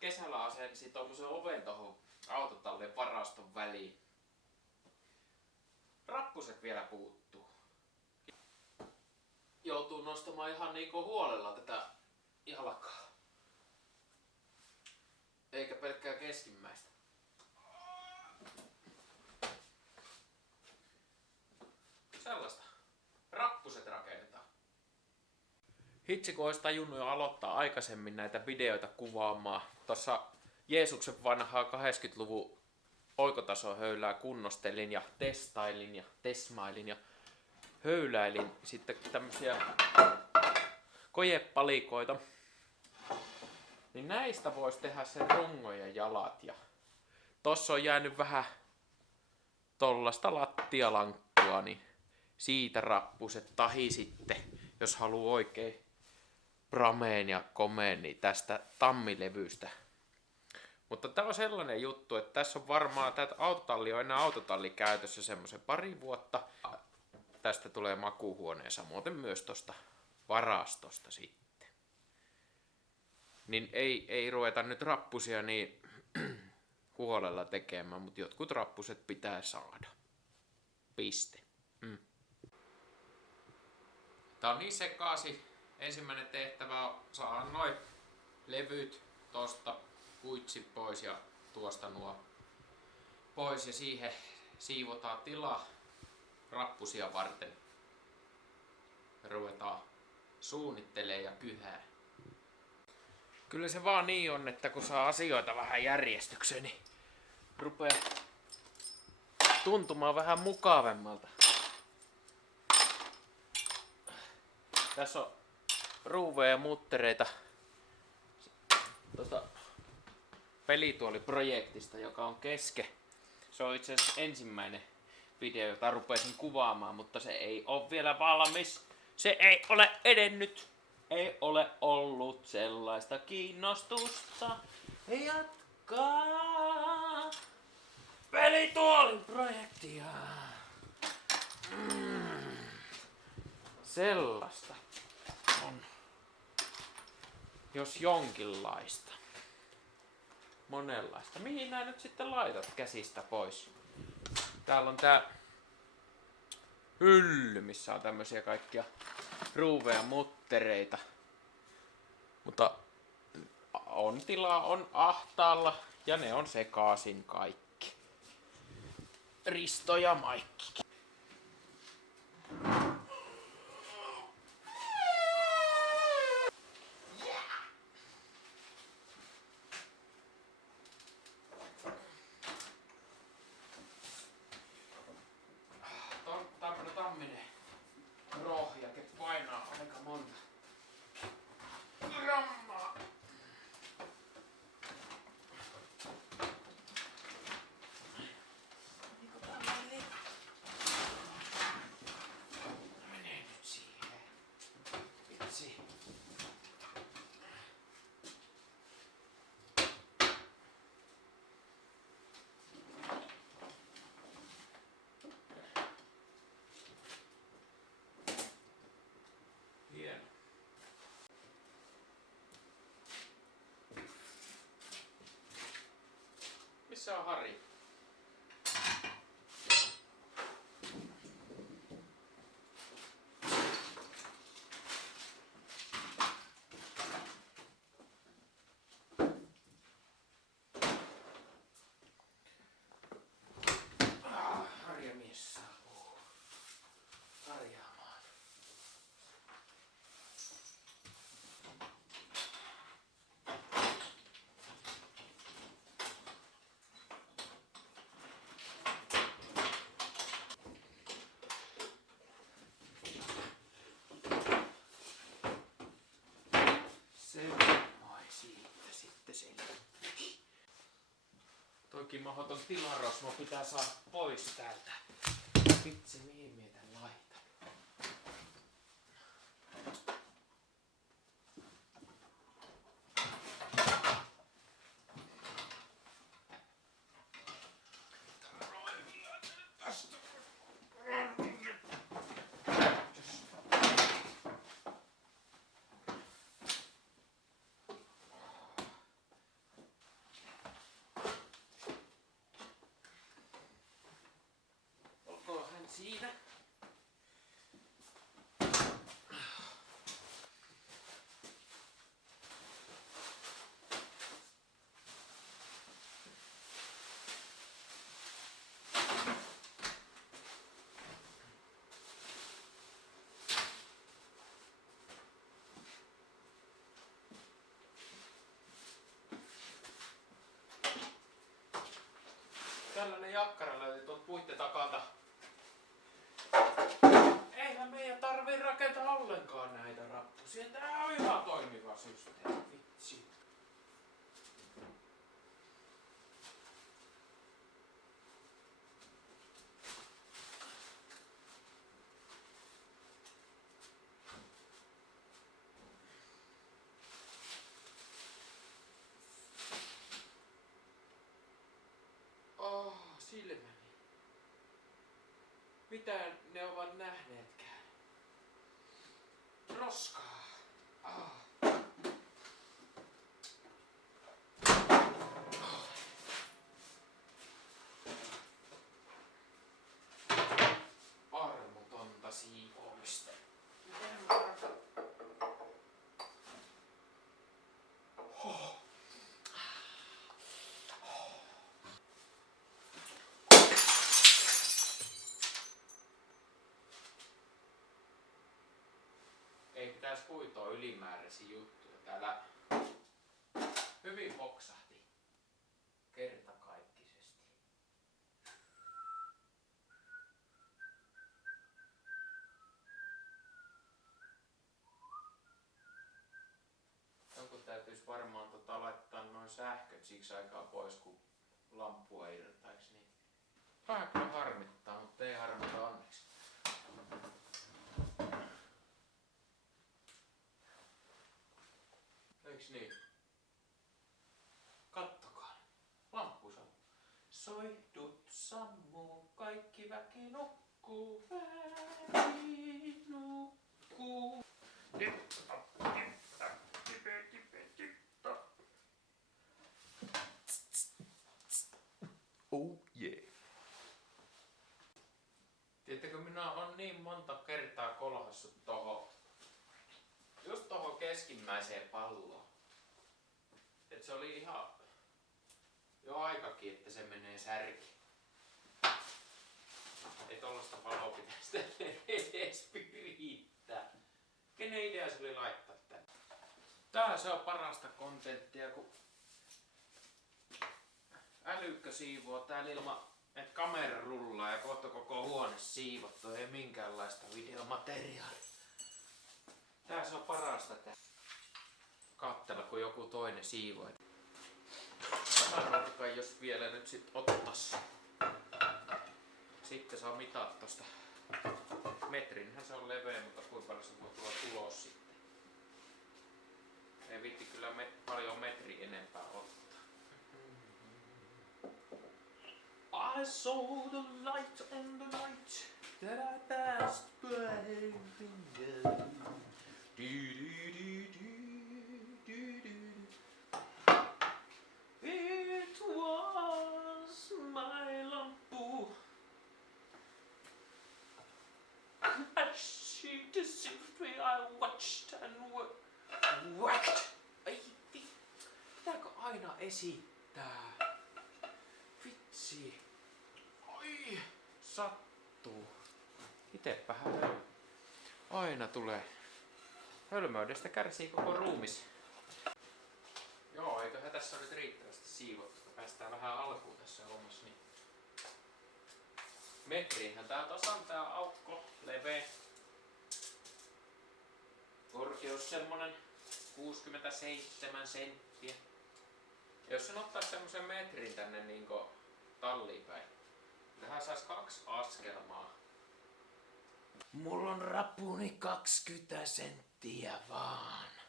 kesällä asensin tommosen oven tohon autotallien varaston väliin. Rappuset vielä puuttuu. Joutuu nostamaan ihan niinku huolella tätä jalkaa. Eikä pelkkää keskimmäistä. Sellaista. Rappuset rakennetaan. Hitsi kun ois tajunnut jo aloittaa aikaisemmin näitä videoita kuvaamaan. Tossa Jeesuksen vanhaa 80-luvun oikotasohöylää kunnostelin ja testailin ja tesmailin ja höyläilin sitten tämmösiä kojepalikoita. Niin näistä vois tehdä sen rungon ja jalat. Ja tossa on jäänyt vähän tollasta lattialankkua, niin siitä rappuset tahi sitten, jos haluu oikein prameen ja komeen, niin tästä tammilevystä. Mutta tää on sellainen juttu, että tässä on varmaan, tää autotalli on enää autotalli käytössä semmoisen 2 vuotta. Tästä tulee makuuhuoneen, samoin myös tosta varastosta sitten. Niin ei ruveta nyt rappusia niin huolella tekemään, mutta jotkut rappuset pitää saada. Piste. Tää on niin sekaasi. Ensimmäinen tehtävä on saada noin levyt tosta kuitsi pois ja tuosta nuo pois ja siihen siivotaan tila rappusia varten. Ruvetaan suunnittelemaan ja kyhää. Kyllä se vaan niin on, että kun saa asioita vähän järjestykseen, niin rupeaa tuntumaan vähän mukavemmalta. Tässä on ruuveja ja muttereita tuosta pelituoliprojektista, joka on kesken. Se on itse asiassa ensimmäinen video, jota rupesin kuvaamaan, mutta se ei ole vielä valmis. Se ei ole edennyt. Ei ole ollut sellaista kiinnostusta jatkaa pelituoliprojektia. Sellaista on, jos jonkinlaista. Monenlaista. Mihin nää nyt sitten laitat käsistä pois? Täällä on tää hylly, missä on tämmösiä kaikkia ruuveja, muttereita. Mutta on tilaa, on ahtaalla ja ne on sekaisin kaikki. Risto ja Maikki. Tamminen rohjake painaa aika monta grammaa. Menee nyt siihen. Vitsi. Hieno. Missä on Hari? Harja mies saapuu karjaamaan. Moi siitä sitten selvitti. Toikin mahdoton tilarosmo pitää saada pois täältä. Vitsi, mihin mietin laitan. siinä. Tällainen jakkara löytyi tuolta puitten takalta. Eihän meidän tarvii rakentaa ollenkaan näitä rappusia. Tää on ihan toimiva systeemi. Vitsi. Silmäni. Mitä ne ovat nähneetkään? Roskaa. Armotonta siivoamista. Ei pitäisi huitoa ylimääräisiä juttuja. Täällä hyvin hoksahti kertakaikkisesti. Jonkun täytyisi varmaan laittaa noin sähköt siksi aikaa pois, kun lamppua irtaisi. Niin. Vähän kyllä harmittaa, mutta ei harmita onneksi. Eiks niin? Kattokaa. Lamppu sammuu. Soihdut sammuu, kaikki väki nukkuu. Väki nukkuu. Oh yeah. Tiedättekö, minä on niin monta kertaa kolhassut just tohon keskimmäiseen palloon. Et se oli ihan jo aikakin, että se menee särki. Ei tollaista palloa pitäisi edes pyrittää. Kenen idea se oli laittaa tänne? Tää se on parasta kontenttia, kun älykkö siivoo täällä ilman, että kamera rullaa ja kohta koko huone siivottu, ei minkäänlaista videomateriaalia. Tää se on parasta tää. Katsella, kun joku toinen siivoo. Sanotakaa, jos vielä nyt sit ottas. Sitten saa mitaa tosta. Metrinhän se on leveä, mutta kuinka paljon se voi tulla ulos sitten. Ei viitti kyllä paljon metri enempää ottaa. I saw the light on the night that I passed by. It was my lampu. She deceived me. I watched and whacked. Ai vittu. Pitääkö aina esittää? Vitsi. Oi. Sattuu. Itepähän aina tulee. Hölmöydestä kärsii koko ruumis. Joo, eiköhän tässä nyt riittävästi siivottu, kun päästään vähän alkuun tässä hommassa. Niin. Metriinhän tää tasan tää aukko, leveä. Korkeus semmonen 67 senttiä. Jos sen ottais semmosen metrin tänne niinku talliin päin, tähän sais 2 askelmaa. Mulla on rapuni 20 senttiä vaan.